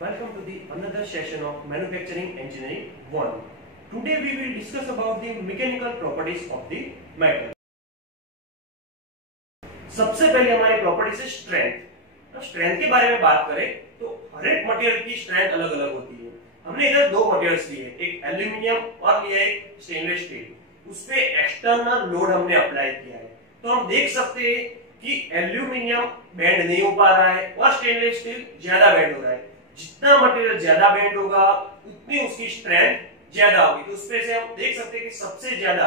Welcome to the another session of Manufacturing Engineering 1. Today we will discuss about the mechanical properties of the metal. सबसे पहले हमारी properties है strength. Strength के बारे में बात करें तो हर एक मटेरियल की स्ट्रेंथ अलग अलग होती है। हमने इधर दो मटेरियल्स लिए, एक एल्यूमिनियम और लिया एक स्टेनलेस स्टील। उस पे एक्सटर्नल लोड हमने अप्लाई किया है, तो हम देख सकते हैं कि एल्यूमिनियम बेंड नहीं हो पा रहा है और स्टेनलेस स्टील ज्यादा बेंड हो रहा है। जितना मटेरियल ज्यादा बेंड होगा उतनी उसकी स्ट्रेंथ ज्यादा होगी। तो उसमें से हम देख सकते हैं कि सबसे ज्यादा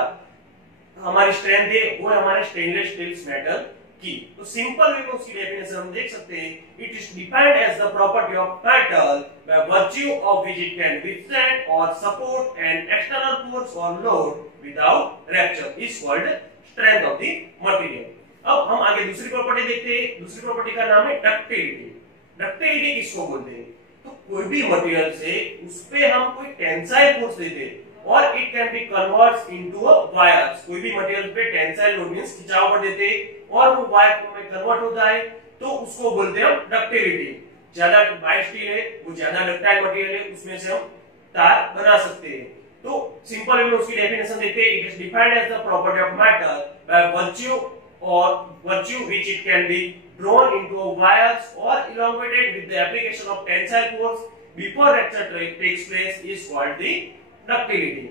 हमारी स्ट्रेंथ है वो है हमारे स्टेनलेस स्टील मेटल की। तो सिंपल वे में उसकी डेफिनेशन हम देख सकते हैं, it is defined as the property of metal by virtue of which it can withstand और सपोर्ट एन एक्सटर्नल फोर्स और load without rupture is called strength of the material. अब हम आगे दूसरी प्रॉपर्टी देखते हैं। दूसरी प्रॉपर्टी का नाम है डक्टिलिटी। डक्टिलिटी किसको बोलते हैं? तो कोई भी मटेरियल से उस पे हम कोई टेंसाइल फोर्स देते और it can B converts into a wires. कोई भी मटेरियल पे टेंसाइल लोड मींस खिंचाव कर देते और वो वायर में कन्वर्ट होता है, तो उसको बोलते हैं हम डक्टिलिटी। ज्यादा वायर स्टील है, वो ज्यादा डक्टाइल मटेरियल है, उसमें से हम तार बना सकते हैं। तो सिंपल में उसकी डेफिनेशन देखते हैं, it is defined as the property of metal by virtue which it can be drawn into wires or elongated with the application of tensile force before rupture takes place is called the ductility.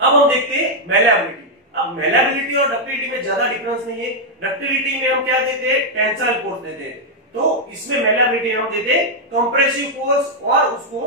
अब हम देखते हैं malleability। अब malleability और ductility में ज्यादा difference नहीं है। ductility में हम क्या देते हैं? टेंसाइल फोर्स देते हैं। तो इसमें malleability में हम देते हैं कंप्रेसिव फोर्स और उसको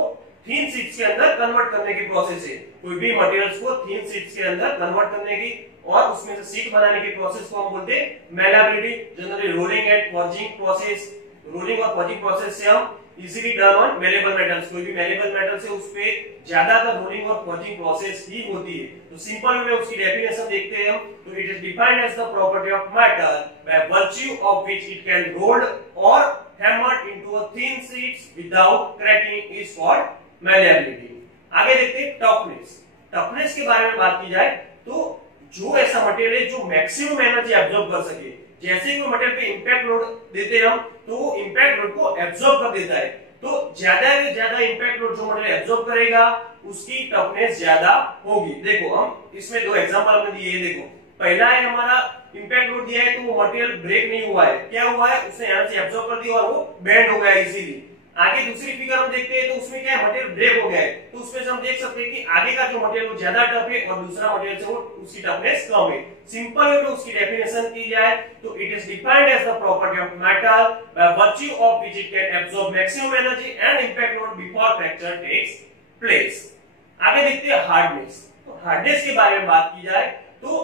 थिन शीट्स के अंदर कन्वर्ट करने की प्रोसेस है। कोई भी मटेरियल्स को थिन शीट्स के अंदर कन्वर्ट करने की और उसमें से शीट बनाने की प्रोसेस को हम बोलते हैं malleability। Generally rolling and forging process, rolling और फॉर्जिंग प्रोसेस से हम easily done on malleable metals. कोई भी मेलेबल मेटल से उस पे ज्यादातर रोलिंग और फॉर्जिंग प्रोसेस ही होती है। तो सिंपल में उसकी डेफिनेशन देखते हैं हम, तो it is defined as the property of metal by virtue of which it can rolled और hammered into a thin sheets without cracking is called malleability। आगे देखते हैं टफनेस। टफनेस के बारे में बात की जाए तो जो ऐसा मटेरियल है जो मैक्सिमम एनर्जी एब्जॉर्ब कर सके। जैसे ही कोई मटेरियल पे इंपैक्ट लोड देते हैं हम, तो वो इंपैक्ट लोड को एब्जॉर्ब कर देता है। तो ज्यादा से ज्यादा इंपैक्ट लोड जो मटेरियल एब्जॉर्ब करेगा उसकी टफनेस ज्यादा होगी। देखो हम इसमें दो एग्जांपल हमने दिए हैं। देखो पहला है हमारा इंपैक्ट लोड दिया है तो वो मटेरियल ब्रेक नहीं हुआ है। क्या हुआ है? उसने एनर्जी एब्जॉर्ब कर दी और वो बेंड हो गया इजीली। आगे दूसरी फिगर हम देखते हैं तो उसमें क्या है? मटेरियल ब्रेक हो गया है। तो उसमें से हम देख सकते हैं कि आगे का जो मटेरियल वो ज्यादा टफ है और दूसरा मटेरियल से वो उसकी टफनेस कम है। सिंपल वे में उसकी डेफिनेशन की जाए तो it is defined as the property of metal by virtue of which it can absorb maximum energy and impact load before fracture takes place. आगे देखते हैं हार्डनेस। तो हार्डनेस के बारे में बात की जाए तो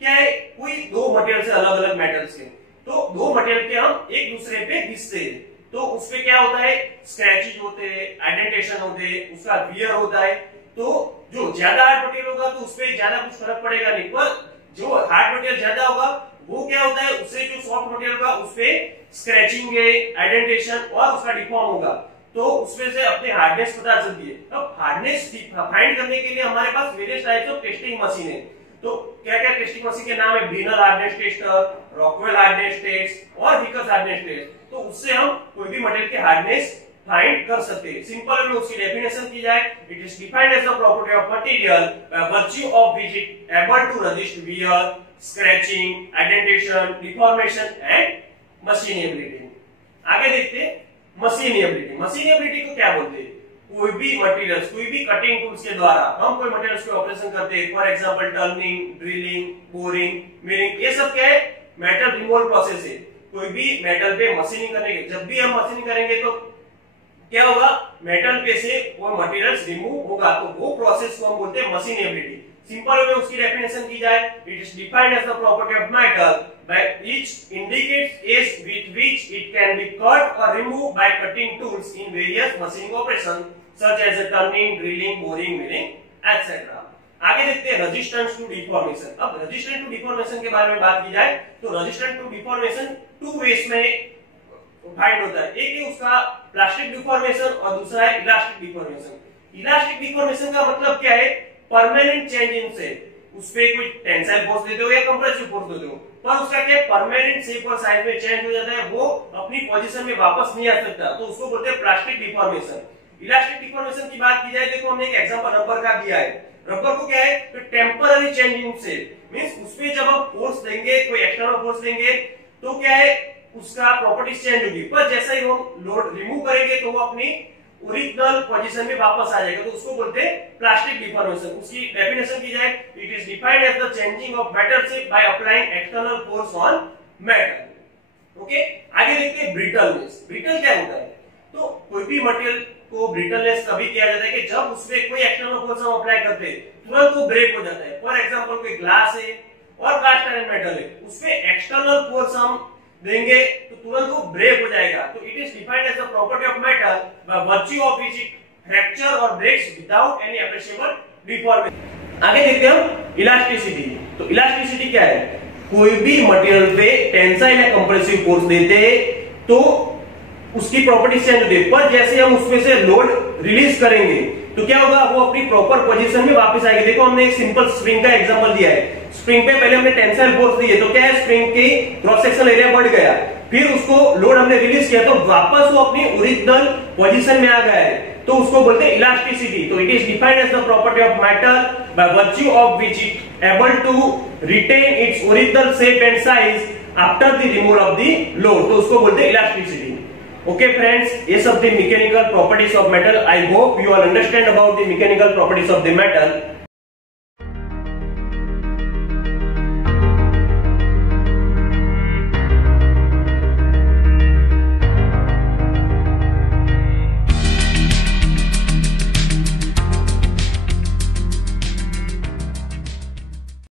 क्या है? कोई दो मटेरियल से अलग अलग मेटल्स के, तो दो मटेरियल के हम एक दूसरे पे घिसते हैं तो उसपे क्या होता है? स्क्रैचेज होते हैं, एडेंटेशन होते हैं, उसका वियर होता है। तो जो ज्यादा हार्ड मटेरियल होगा तो उसपे ज्यादा कुछ फर्क पड़ेगा नहीं, पर जो हार्ड मटेरियल ज्यादा होगा वो क्या होता है? उससे जो सॉफ्ट मटेरियल होगा उसपे स्क्रैचिंग है, एडेंटेशन और उसका डिफॉर्म होगा, तो उसमें से अपने हार्डनेस पता चलती है। अब हार्डनेस फाइंड करने के लिए हमारे पास various types of testing machine है। तो क्या क्या टेस्टिंग मशीन के नाम है? Brinell hardness tester, Rockwell hardness test और विकर्स हार्डनेस टेस्ट। तो उससे हम कोई भी मटेरियल की हार्डनेस फाइंड कर सकते हैं। सिंपल में उसकी डेफिनेशन की जाए, it is defined as the property of material by virtue of which it able to resist wear, scratching, indentation, deformation and machinability. आगे देखते हैं मशीनेबिलिटी। मशीनेबिलिटी को क्या बोलते हैं? कोई भी मटेरियल्स, कोई भी कटिंग टूल्स के द्वारा हम कोई मटेरियल्स को ऑपरेशन करते हैं। For example turning, drilling, boring, milling, ये सब क्या है? मेटल रिमूवल प्रोसेस है। कोई भी मेटल पे मशीनिंग करने के, जब भी हम मशीनिंग करेंगे तो क्या होगा? मेटल पे से वो मटेरियल्स रिमूव होगा, तो वो प्रोसेस को हम बोलते हैं मशीनेबिलिटी। सिंपल में उसकी डेफिनेशन की जाए, it is defined as the property of metal by which indicates ease with which it can be cut और remove by cutting tools in various machining operation such as turning, drilling, boring, milling etcetera. आगे देखते हैं resistance to deformation. अब resistance to deformation के बारे में बात की जाए तो resistance to deformation two ways में फाइंड होता है। एक है उसका प्लास्टिक डिफॉर्मेशन और दूसरा है इलास्टिक डिफॉर्मेशन। इलास्टिक डिफॉर्मेशन का मतलब क्या है? Permanent change in shape. उस पे कोई टेंसाइल फोर्स देते हो या कंप्रेसिव फोर्स देते हो, पर उसका क्या परमानेंट शेप और साइज में चेंज हो जाता है, वो अपनी पोजीशन में वापस नहीं आ सकता, तो उसको बोलते हैं प्लास्टिक डिफॉर्मेशन। इलास्टिक डिफॉर्मेशन की बात की जाए, देखो हमने एक एग्जांपल रबर का दिया है। रबर को क्या है, तो temporary change in shape, means उसपे जब हम फोर्स देंगे, कोई एक्सटर्नल फोर्स देंगे, तो क्या है, उसका प्रॉपर्टीज चेंज होगी, पर जैसा ही हम लोड रिमूव करेंगे तो वो अपनी ओरिजिनल पोजीशन में वापस आ जाएगा, तो उसको बोलते हैं प्लास्टिक डिफॉर्मेशन। उसकी डेफिनेशन की जाए, it is defined as the changing of metal shape by applying external force on metal. Okay, आगे देखते हैं ब्रिटलनेस। ब्रिटल क्या होता है, तो कोई भी मटेरियल को ब्रिटलनेस तभी किया जाता है कि जब उसमें कोई एक्सटर्नल फोर्स हम अप्लाई करते हैं तुरंत वो ब्रेक हो जाता है। फॉर एग्जांपल कोई ग्लास है और कास्ट आयरन मेटल है, उसमें एक्सटर्नल फोर्स हम देंगे तो तुरंत वो ब्रेक हो जाएगा, तो it is defined as the property of metal by virtue of which it fracture और breaks without any appreciable deformation. आगे देखते हैं हम इलास्टिसिटी। तो इलास्टिसिटी क्या है, कोई भी मटेरियल पे टेंसाइल या कंप्रेसिव फोर्स देते तो उसकी प्रॉपर्टीज चेंज होती है, पर जैसे हम उसमें से लोड रिलीज करेंगे तो क्या होगा, वो अपनी प्रॉपर पोजीशन में वापस आएगी। देखो हमने एक सिंपल स्प्रिंग का एग्जांपल दिया है। स्प्रिंग पे पहले हमने टेंसाइल फोर्स दी है, तो क्या है, स्प्रिंग की क्रॉस सेक्शनल एरिया बढ़ गया, फिर उसको लोड हमने रिलीज किया तो वापस वो अपनी ओरिजिनल पोजीशन में आ गया है, तो उसको बोलते हैं इलास्टिसिटी। तो it is defined as the property of metal by virtue of which it able to retain its original shape and size after the removal of the load, तो उसको बोलते हैं इलास्टिसिटी। Okay friends, ये सब the mechanical properties of metal. I hope you all understand about the mechanical properties of the metal.